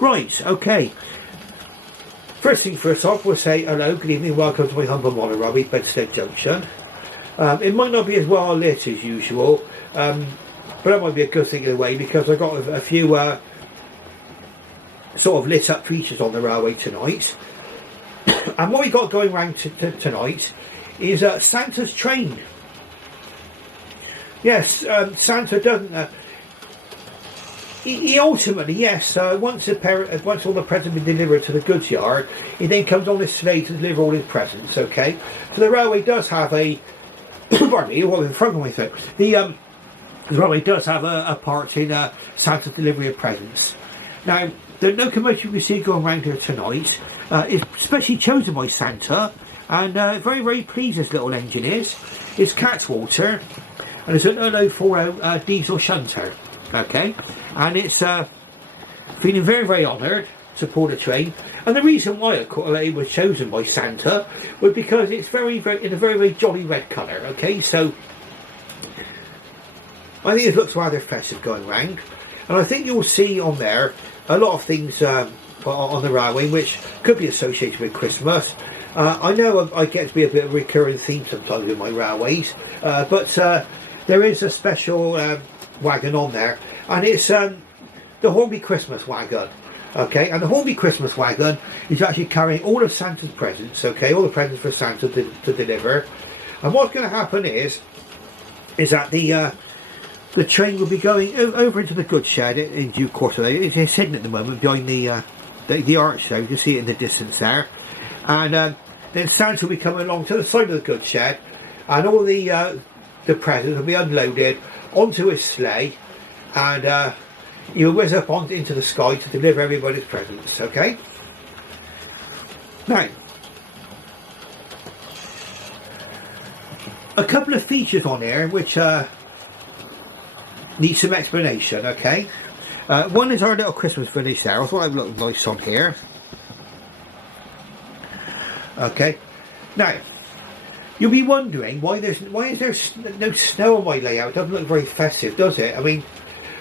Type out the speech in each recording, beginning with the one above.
Right, okay. First thing first off, we'll say hello, good evening, welcome to my humble monorail, Bedstead Junction. It might not be as well lit as usual, but that might be a good thing in a way, because I've got a few sort of lit up features on the railway tonight. And what we got going around tonight is Santa's train. Yes, Santa doesn't... He ultimately, yes, once all the presents have been delivered to the goods yard, he then comes on his sleigh to deliver all his presents, okay? So the railway does have a... pardon me, what in front of my throat? The railway does have a part in Santa's delivery of presents. Now, the locomotive we see going around here tonight is specially chosen by Santa, and very, very pleased this little engine is. It's Cattewater, and it's an 0040 diesel Shunter. Okay, and it's feeling very, very honoured to pull the train. And the reason why it was chosen by Santa was because it's very, very in a very, very jolly red colour. Okay, so I think it looks rather festive going round, and I think you'll see on there a lot of things on the railway which could be associated with Christmas. I know I get to be a bit of a recurring theme sometimes with my railways, but there is a special wagon on there, and it's the Hornby Christmas wagon. Okay, and the Hornby Christmas wagon is actually carrying all of Santa's presents. Okay, all the presents for Santa to deliver. And what's going to happen is that the train will be going over into the goods shed in due course. It's hidden at the moment behind the arch there. You can see it in the distance there, and then Santa will be coming along to the side of the goods shed, and all the presents will be unloaded onto his sleigh, and he'll whiz up into the sky to deliver everybody's presents. Okay, now a couple of features on here which need some explanation. Okay, one is our little Christmas village there. I thought I'd look nice on here. Okay, now you'll be wondering why is there no snow on my layout. It doesn't look very festive, does it? I mean,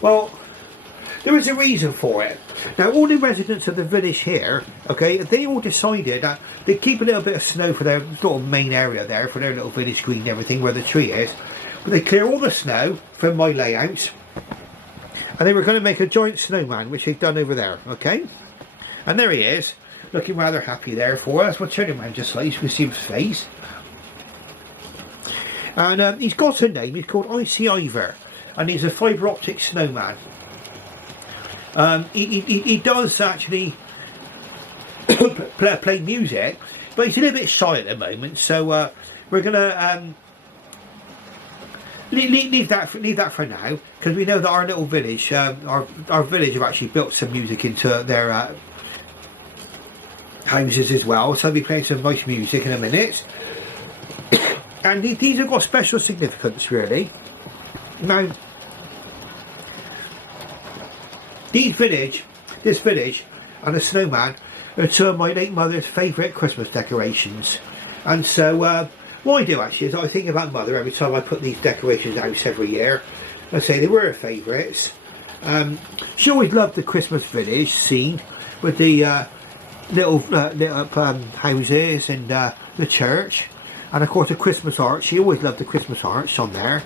well, there is a reason for it. Now, all the residents of the village here, okay, they all decided that they'd keep a little bit of snow for their sort of main area there, for their little village green and everything where the tree is. But they clear all the snow from my layout, and they were going to make a giant snowman, which they've done over there, okay? And there he is, looking rather happy there for us. We'll turn him around just slightly so we can see his face. And he's got a name. He's called Icy Ivor, and he's a fibre optic snowman. He does actually play music, but he's a little bit shy at the moment, so we're gonna leave that for now, because we know that our little village, our village, have actually built some music into their houses as well. So I'll be playing some nice music in a minute. And these have got special significance, really. Now, this village and the snowman are two of my late mother's favourite Christmas decorations. And so, what I do actually is I think about Mother every time I put these decorations out every year. I say they were her favourites. She always loved the Christmas village scene with the little lit up houses and the church. And of course the Christmas arch. She always loved the Christmas arch on there.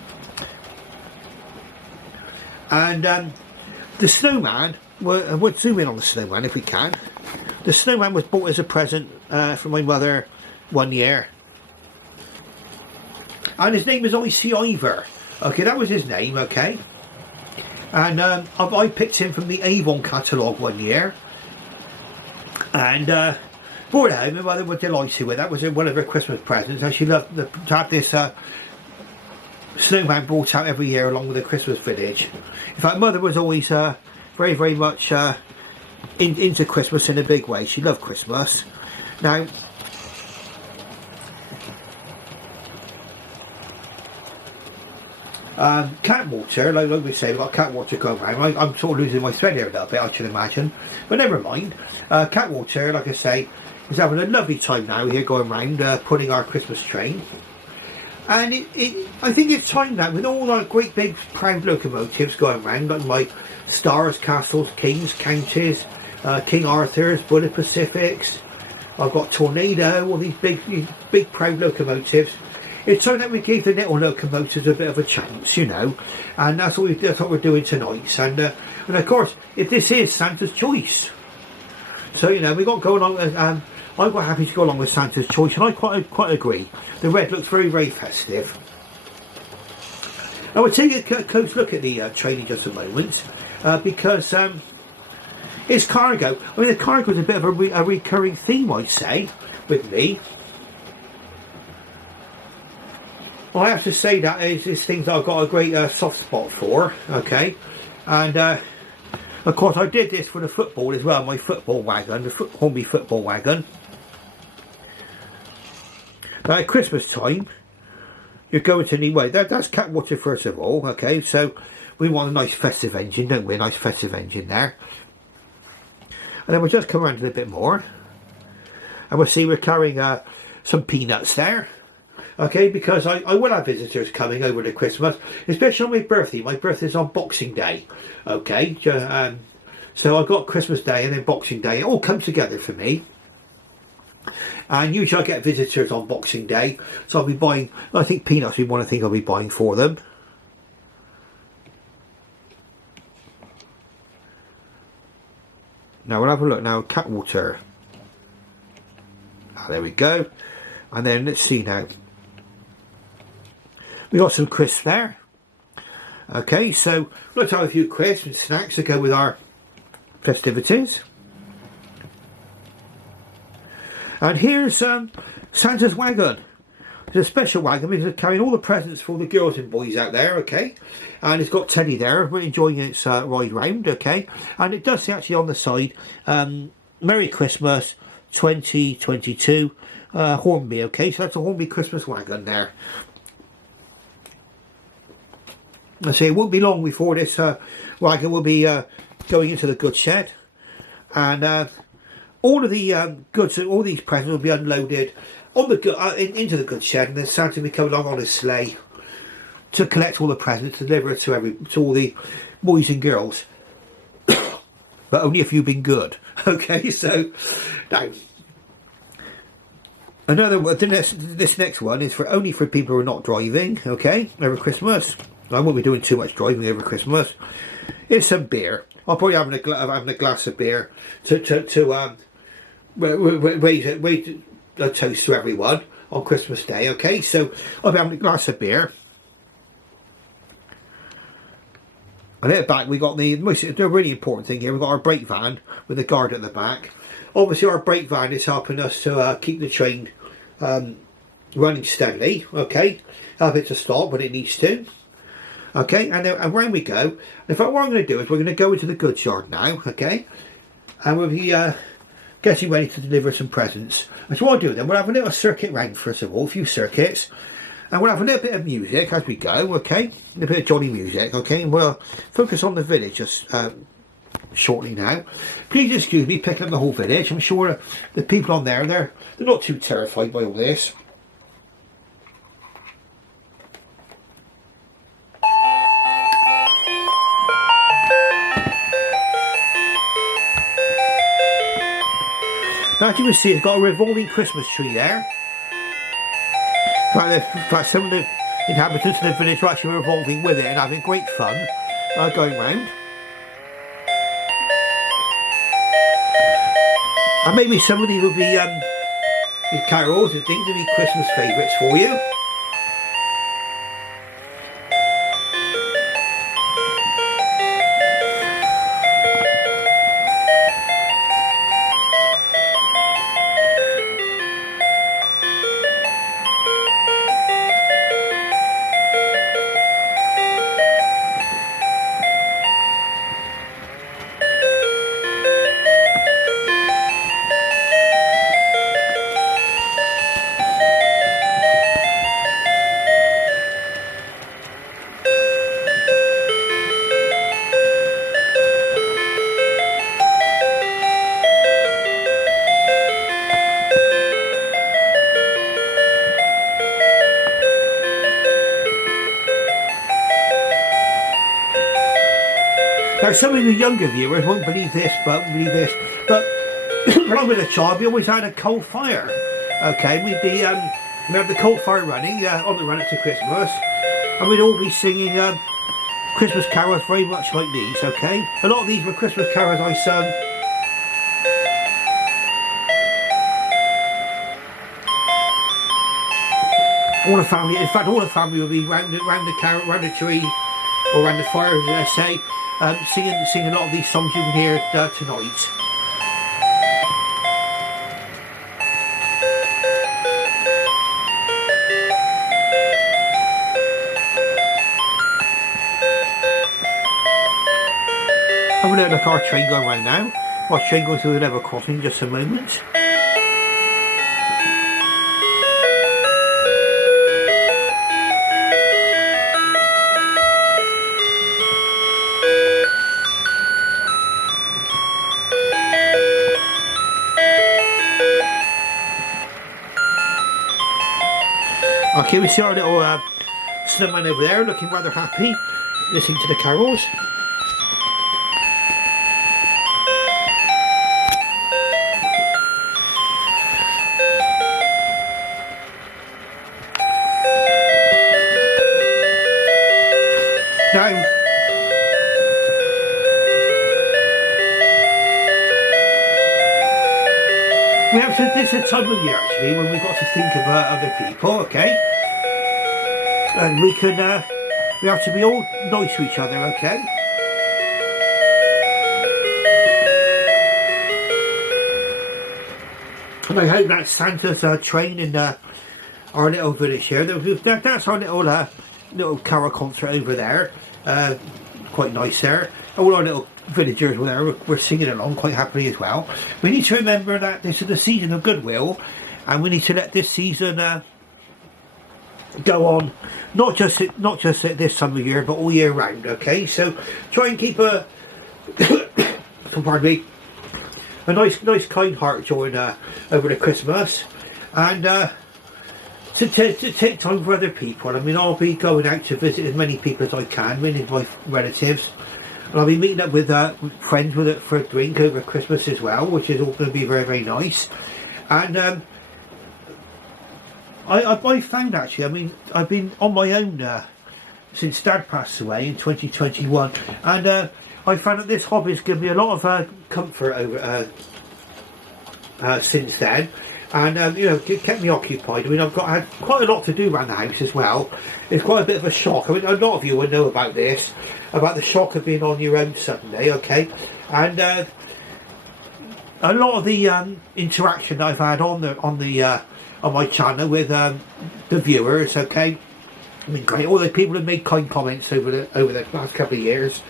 And the snowman, we'll zoom in on the snowman if we can. The snowman was bought as a present from my mother one year. And his name is Icy Ivor. Okay, that was his name, okay. And I picked him from the Avon catalogue one year. And brought it home, and mother was delighted with that. Was one of her Christmas presents, and she loved to have this snowman brought out every year along with the Christmas village. In fact, mother was always very, very much into Christmas in a big way. She loved Christmas. Now, Cattewater, like we say, we've got Cattewater going around. I'm sort of losing my thread here a little bit, I should imagine, but never mind. Cattewater, like I say, is having a lovely time now here going around putting our Christmas train. And I think it's time now, with all our great big proud locomotives going around, like my stars, castles, kings, counties, King Arthur's, Bullet Pacifics. I've got Tornado, all these big proud locomotives. It's time that we gave the little locomotives a bit of a chance, you know, and that's what we're doing tonight. And of course, if this is Santa's choice, so you know we got going on. I'm quite happy to go along with Santa's choice, and I quite agree. The red looks very festive. I will take a close look at the train in just a moment, because it's cargo. I mean, the cargo is a bit of a recurring theme, I'd say, with me. I have to say that is things that I've got a great soft spot for, okay? And of course I did this for the football as well, my football wagon, the Hornby football wagon. Now at Christmas time, you're going to need, well, that's Cattewater first of all, okay? So we want a nice festive engine, don't we? A nice festive engine there. And then we'll just come around a little bit more. And we'll see we're carrying some peanuts there. Okay, because I will have visitors coming over to Christmas, especially on my birthday. My birthday's on Boxing Day. Okay, so I've got Christmas Day and then Boxing Day. It all comes together for me. And usually I get visitors on Boxing Day, so I'll be buying, I think peanuts is one of the things I'll be buying for them. Now we'll have a look now, Cattewater. There we go. And then let's see now. We got some crisps there. Okay, so let's have a few crisps and snacks to go with our festivities. And here's Santa's wagon. It's a special wagon because it's carrying all the presents for the girls and boys out there, okay? And it's got Teddy there, we're enjoying its ride round, okay? And it does say actually on the side, Merry Christmas 2022 Hornby, okay? So that's a Hornby Christmas wagon there. I say it won't be long before this wagon will be going into the goods shed, and all of the goods, all these presents will be unloaded on the into the goods shed, and then Santa will be coming along on his sleigh to collect all the presents, deliver it to all the boys and girls. But only if you've been good. Okay, so now this next one is only for people who are not driving. Okay, over Christmas. I won't be doing too much driving over Christmas. It's some beer. I'll probably having a glass of beer to raise a toast to everyone on Christmas Day. Okay, so I'll be having a glass of beer. And at the back we got the really important thing here. We've got our brake van with the guard at the back. Obviously our brake van is helping us to keep the train running steadily. Okay, help it to stop when it needs to. Okay, and around we go. In fact, what I'm going to do is we're going to go into the goods yard now, okay? And we'll be getting ready to deliver some presents. And so what I'll do then, we'll have a little circuit round first of all, a few circuits. And we'll have a little bit of music as we go, okay? A little bit of jolly music, okay? And we'll focus on the village just shortly now. Please excuse me picking up the whole village. I'm sure the people on there, they're not too terrified by all this. Now, as you can see, it's got a revolving Christmas tree there. In fact, some of the inhabitants of the village are actually revolving with it and having great fun going round. And maybe some of these will be carols and things, will be Christmas favourites for you. some of the younger viewers won't believe this, but when I was a child, we always had a coal fire. Okay, we'd be we have the coal fire running on the run up to Christmas, and we'd all be singing Christmas carols very much like these. Okay, a lot of these were Christmas carols I sung. All the family, in fact, all the family will be round the tree, or around the fire, as I say, singing a lot of these songs you can hear tonight. I'm going to look at our train going round now. Our train going through the level crossing in just a moment. Okay, we see our little snowman over there, looking rather happy, listening to the carols. Now, we have to, this is a time of year actually when we've got to think about other people, okay? And we have to be all nice to each other, okay? And I hope that Santa's train in our little village here. That's our little carol concert over there. Quite nice there. All our little villagers were there. We're singing along quite happily as well. We need to remember that this is the season of goodwill, and we need to let this season go on, not just at this time of year, but all year round. Okay, so try and keep a pardon me, a nice kind heart during over the Christmas, and to take time for other people. I mean, I'll be going out to visit as many people as I can, many of my relatives, and I'll be meeting up with friends for a drink over Christmas as well, which is all going to be very, very nice. And I found actually, I mean, I've been on my own since Dad passed away in 2021, and I found that this hobby has given me a lot of comfort over since then, and you know, it kept me occupied. I mean, I've had quite a lot to do around the house as well. It's quite a bit of a shock. I mean, a lot of you will know about this, about the shock of being on your own suddenly, okay? And a lot of the interaction I've had on my channel with the viewers, okay? I mean, great. All the people have made kind comments over the last couple of years.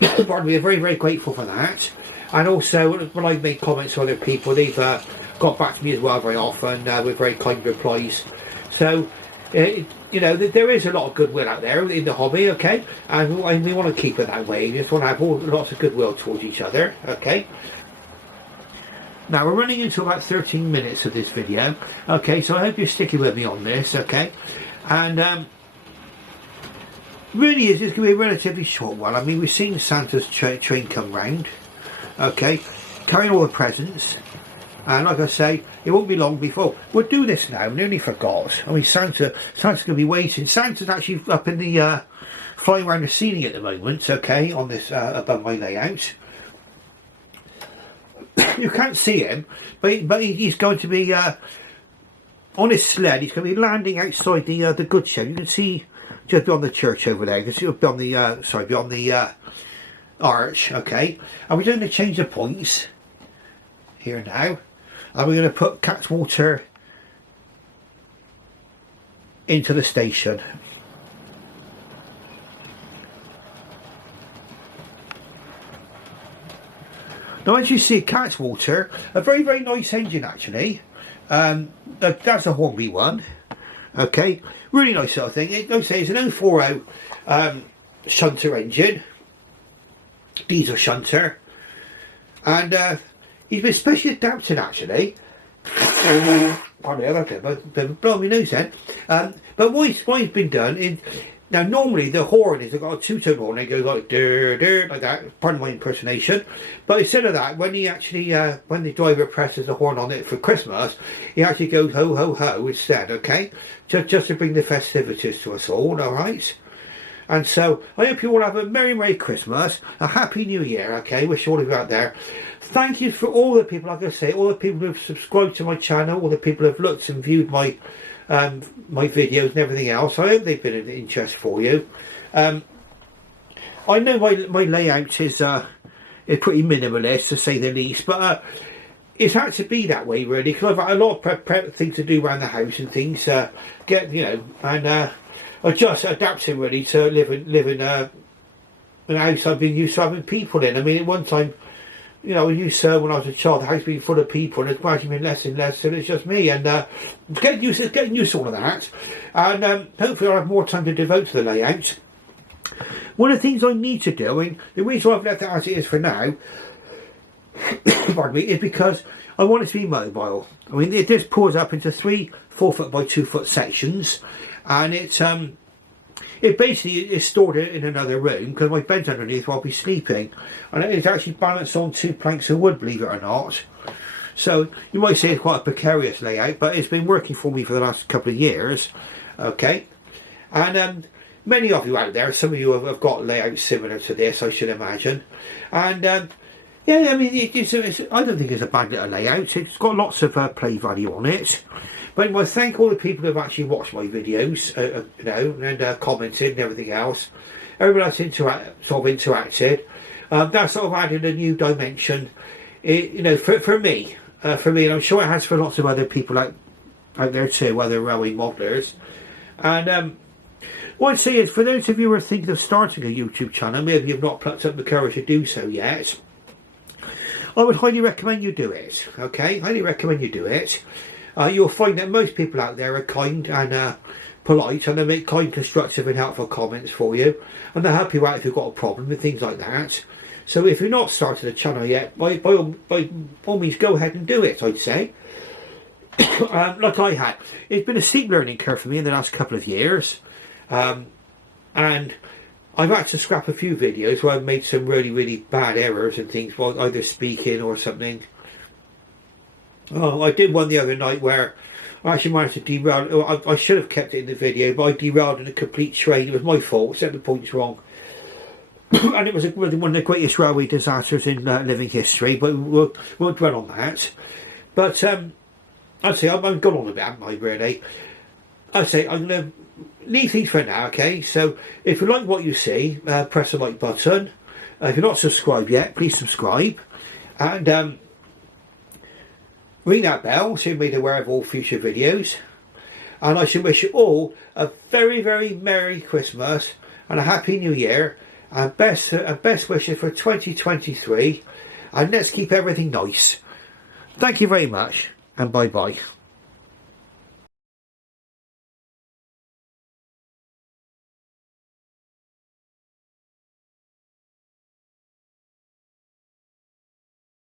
Pardon me, I'm very, very grateful for that. And also, when I've made comments to other people, they've got back to me as well very often with very kind replies. So, you know, there is a lot of goodwill out there in the hobby, okay? And we want to keep it that way. We just want to have lots of goodwill towards each other, okay? Now, we're running into about 13 minutes of this video, okay? So I hope you're sticking with me on this, okay? And really it's going to be a relatively short one. I mean, we've seen Santa's train come round, okay, carrying all the presents, and like I say, it won't be long before we'll do this now. I nearly forgot. I mean, Santa's going to be waiting. Santa's actually up in the flying around the ceiling at the moment, okay, on this above my layout. You can't see him, but he's going to be on his sled. He's going to be landing outside the goods shed. You can see just beyond the church over there. You can see beyond the beyond the arch. Okay, and we're going to change the points here now, and we're going to put Cattewater into the station. Now, as you see, Cattewater, a very, very nice engine actually. That's a Hornby one. Okay, really nice sort of thing. Like I say, it's an 040 Shunter engine, diesel Shunter, and he's been specially adapted actually. Pardon me, I've got a bit of blow my nose then. But what he's been done is Now normally the horn is, I've got a two-tone horn, it goes like dur dur like that, pardon my impersonation. But instead of that, when he actually when the driver presses the horn on it for Christmas, he actually goes ho ho ho instead, okay? Just to bring the festivities to us all, alright? And so I hope you all have a Merry Christmas, a Happy New Year, okay? Wish all of you out there. Thank you for all the people, like I say, all the people who have subscribed to my channel, all the people who have looked and viewed my my videos and everything else. I hope they've been of interest for you. I know my layout is pretty minimalist, to say the least, but it's had to be that way really, because I've had a lot of prep things to do around the house and things. And I just adapting really to live in an house I've been used to having people in. I mean, at one time, you know, I used to, when I was a child, the house being full of people, and it's gradually been less and less, and it's just me. And getting used to all of that, and hopefully I'll have more time to devote to the layout. One of the things I need to do, and the reason I've left it as it is for now, pardon me, is because I want it to be mobile. I mean, this pours up into 3 4-foot by 2-foot sections, and it basically is stored in another room because my bed's underneath where I'll be sleeping, and it's actually balanced on 2 planks of wood, believe it or not. So you might say it's quite a precarious layout, but it's been working for me for the last couple of years, okay? And many of you out there, some of you have got layouts similar to this, I should imagine. And yeah, I mean, I don't think it's a bad little layout. It's got lots of play value on it. But I want to thank all the people who have actually watched my videos, you know, and commented and everything else. Everyone that's interacted. That's sort of added a new dimension, you know, for me, and I'm sure it has for lots of other people out there too, other railway modelers. And what I'd say is, for those of you who are thinking of starting a YouTube channel, maybe you've not plucked up the courage to do so yet, I would highly recommend you do it, okay? Highly recommend you do it. You'll find that most people out there are kind and polite, and they make kind, constructive and helpful comments for you, and they'll help you out if you've got a problem and things like that. So if you're not started a channel yet, by all means go ahead and do it, I'd say. Like I had. It's been a steep learning curve for me in the last couple of years, and I've had to scrap a few videos where I've made some really bad errors and things while either speaking or something. Oh, I did one the other night where I actually managed to derail. I should have kept it in the video, but I derailed in a complete train. It was my fault, set the points wrong. And it was one of the greatest railway disasters in living history, but we won't dwell on that. But I'd say I've gone on a bit, haven't I, really? I'd say I'm going to leave things for now, okay? So if you like what you see, press the like button. If you're not subscribed yet, please subscribe. And ring that bell so you're made aware of all future videos. And I should wish you all a very Merry Christmas and a Happy New Year, and best wishes for 2023, and let's keep everything nice. Thank you very much, and bye bye.